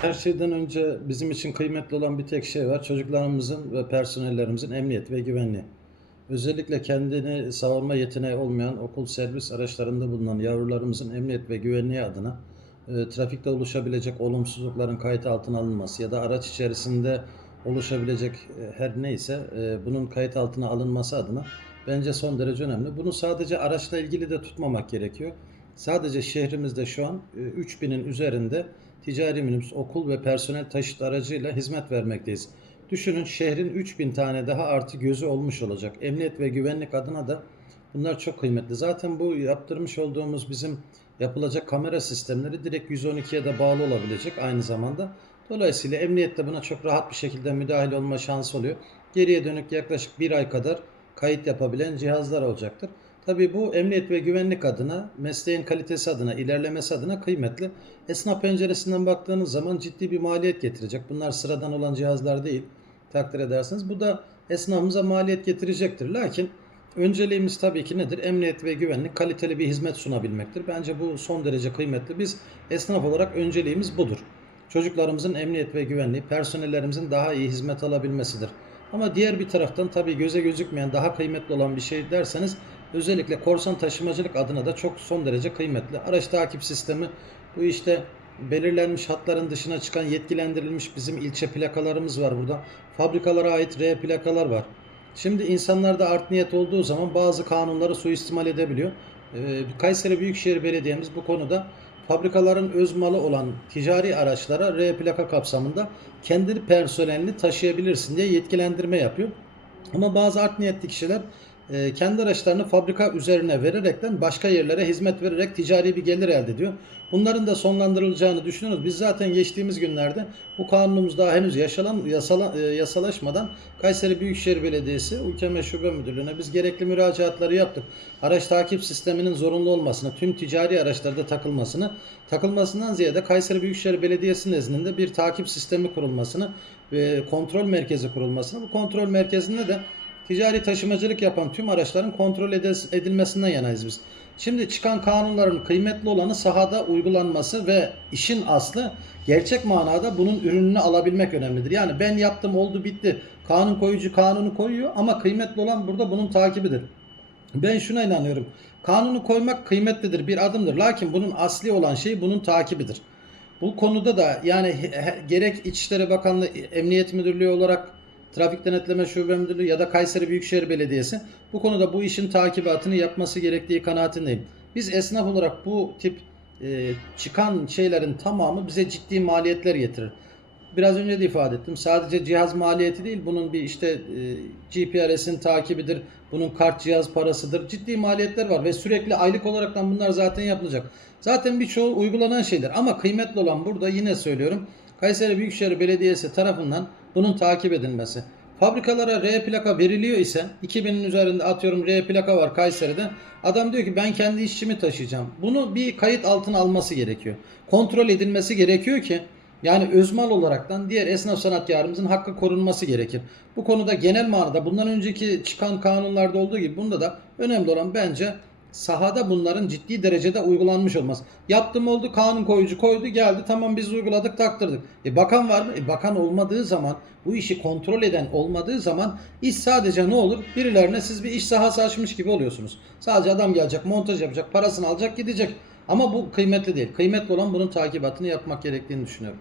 Her şeyden önce bizim için kıymetli olan bir tek şey var. Çocuklarımızın ve personellerimizin emniyet ve güvenliği. Özellikle kendini savunma yeteneği olmayan okul servis araçlarında bulunan yavrularımızın emniyet ve güvenliği adına e, trafikte oluşabilecek olumsuzlukların kayıt altına alınması ya da araç içerisinde oluşabilecek e, her neyse e, bunun kayıt altına alınması adına bence son derece önemli. Bunu sadece araçla ilgili de tutmamak gerekiyor. Sadece şehrimizde şu an e, 3000'in üzerinde ticari minibüs, okul ve personel taşıt aracıyla hizmet vermekteyiz. Düşünün şehrin 3000 tane daha artı gözü olmuş olacak. Emniyet ve güvenlik adına da bunlar çok kıymetli. Zaten bu yaptırmış olduğumuz bizim yapılacak kamera sistemleri direkt 112'ye de bağlı olabilecek aynı zamanda. Dolayısıyla emniyette buna çok rahat bir şekilde müdahale olma şansı oluyor. Geriye dönük yaklaşık bir ay kadar kayıt yapabilen cihazlar olacaktır. Tabii bu emniyet ve güvenlik adına, mesleğin kalitesi adına, ilerlemesi adına kıymetli. Esnaf penceresinden baktığınız zaman ciddi bir maliyet getirecek. Bunlar sıradan olan cihazlar değil, takdir edersiniz. Bu da esnafımıza maliyet getirecektir. Lakin önceliğimiz tabii ki nedir? Emniyet ve güvenlik, kaliteli bir hizmet sunabilmektir. Bence bu son derece kıymetli. Biz esnaf olarak önceliğimiz budur. Çocuklarımızın emniyet ve güvenliği, personellerimizin daha iyi hizmet alabilmesidir. Ama diğer bir taraftan tabii göze gözükmeyen daha kıymetli olan bir şey derseniz özellikle korsan taşımacılık adına da çok son derece kıymetli. Araç takip sistemi bu işte belirlenmiş hatların dışına çıkan yetkilendirilmiş bizim ilçe plakalarımız var burada. Fabrikalara ait R plakalar var. Şimdi insanlarda art niyet olduğu zaman bazı kanunları suistimal edebiliyor. Ee, Kayseri Büyükşehir Belediye'miz bu konuda fabrikaların öz malı olan ticari araçlara R plaka kapsamında kendi personelini taşıyabilirsin diye yetkilendirme yapıyor. Ama bazı art niyetli kişiler e, kendi araçlarını fabrika üzerine vererekten başka yerlere hizmet vererek ticari bir gelir elde ediyor. Bunların da sonlandırılacağını düşünüyoruz. Biz zaten geçtiğimiz günlerde bu kanunumuz daha henüz yaşalan, yasala, e, yasalaşmadan Kayseri Büyükşehir Belediyesi Ülkeme Şube Müdürlüğü'ne biz gerekli müracaatları yaptık. Araç takip sisteminin zorunlu olmasını, tüm ticari araçlarda takılmasını, takılmasından ziyade Kayseri Büyükşehir Belediyesi nezdinde bir takip sistemi kurulmasını ve kontrol merkezi kurulmasını, bu kontrol merkezinde de ticari taşımacılık yapan tüm araçların kontrol edil- edilmesinden yanayız biz. Şimdi çıkan kanunların kıymetli olanı sahada uygulanması ve işin aslı gerçek manada bunun ürününü alabilmek önemlidir. Yani ben yaptım oldu bitti. Kanun koyucu kanunu koyuyor ama kıymetli olan burada bunun takibidir. Ben şuna inanıyorum. Kanunu koymak kıymetlidir, bir adımdır. Lakin bunun asli olan şey bunun takibidir. Bu konuda da yani gerek İçişleri Bakanlığı, Emniyet Müdürlüğü olarak Trafik Denetleme Şube Müdürlüğü ya da Kayseri Büyükşehir Belediyesi bu konuda bu işin takibatını yapması gerektiği kanaatindeyim. Biz esnaf olarak bu tip e, çıkan şeylerin tamamı bize ciddi maliyetler getirir. Biraz önce de ifade ettim. Sadece cihaz maliyeti değil, bunun bir işte e, GPRS'in takibidir, bunun kart cihaz parasıdır. Ciddi maliyetler var ve sürekli aylık olaraktan bunlar zaten yapılacak. Zaten birçoğu uygulanan şeyler ama kıymetli olan burada yine söylüyorum. Kayseri Büyükşehir Belediyesi tarafından bunun takip edilmesi. Fabrikalara R plaka veriliyor ise 2000'in üzerinde atıyorum R plaka var Kayseri'de. Adam diyor ki ben kendi işçimi taşıyacağım. Bunu bir kayıt altına alması gerekiyor. Kontrol edilmesi gerekiyor ki yani özmal olaraktan diğer esnaf sanatkarımızın hakkı korunması gerekir. Bu konuda genel manada bundan önceki çıkan kanunlarda olduğu gibi bunda da önemli olan bence sahada bunların ciddi derecede uygulanmış olması. Yaptım oldu kanun koyucu koydu geldi tamam biz uyguladık taktırdık. E bakan var mı? E bakan olmadığı zaman bu işi kontrol eden olmadığı zaman iş sadece ne olur? Birilerine siz bir iş sahası açmış gibi oluyorsunuz. Sadece adam gelecek montaj yapacak parasını alacak gidecek. Ama bu kıymetli değil. Kıymetli olan bunun takibatını yapmak gerektiğini düşünüyorum.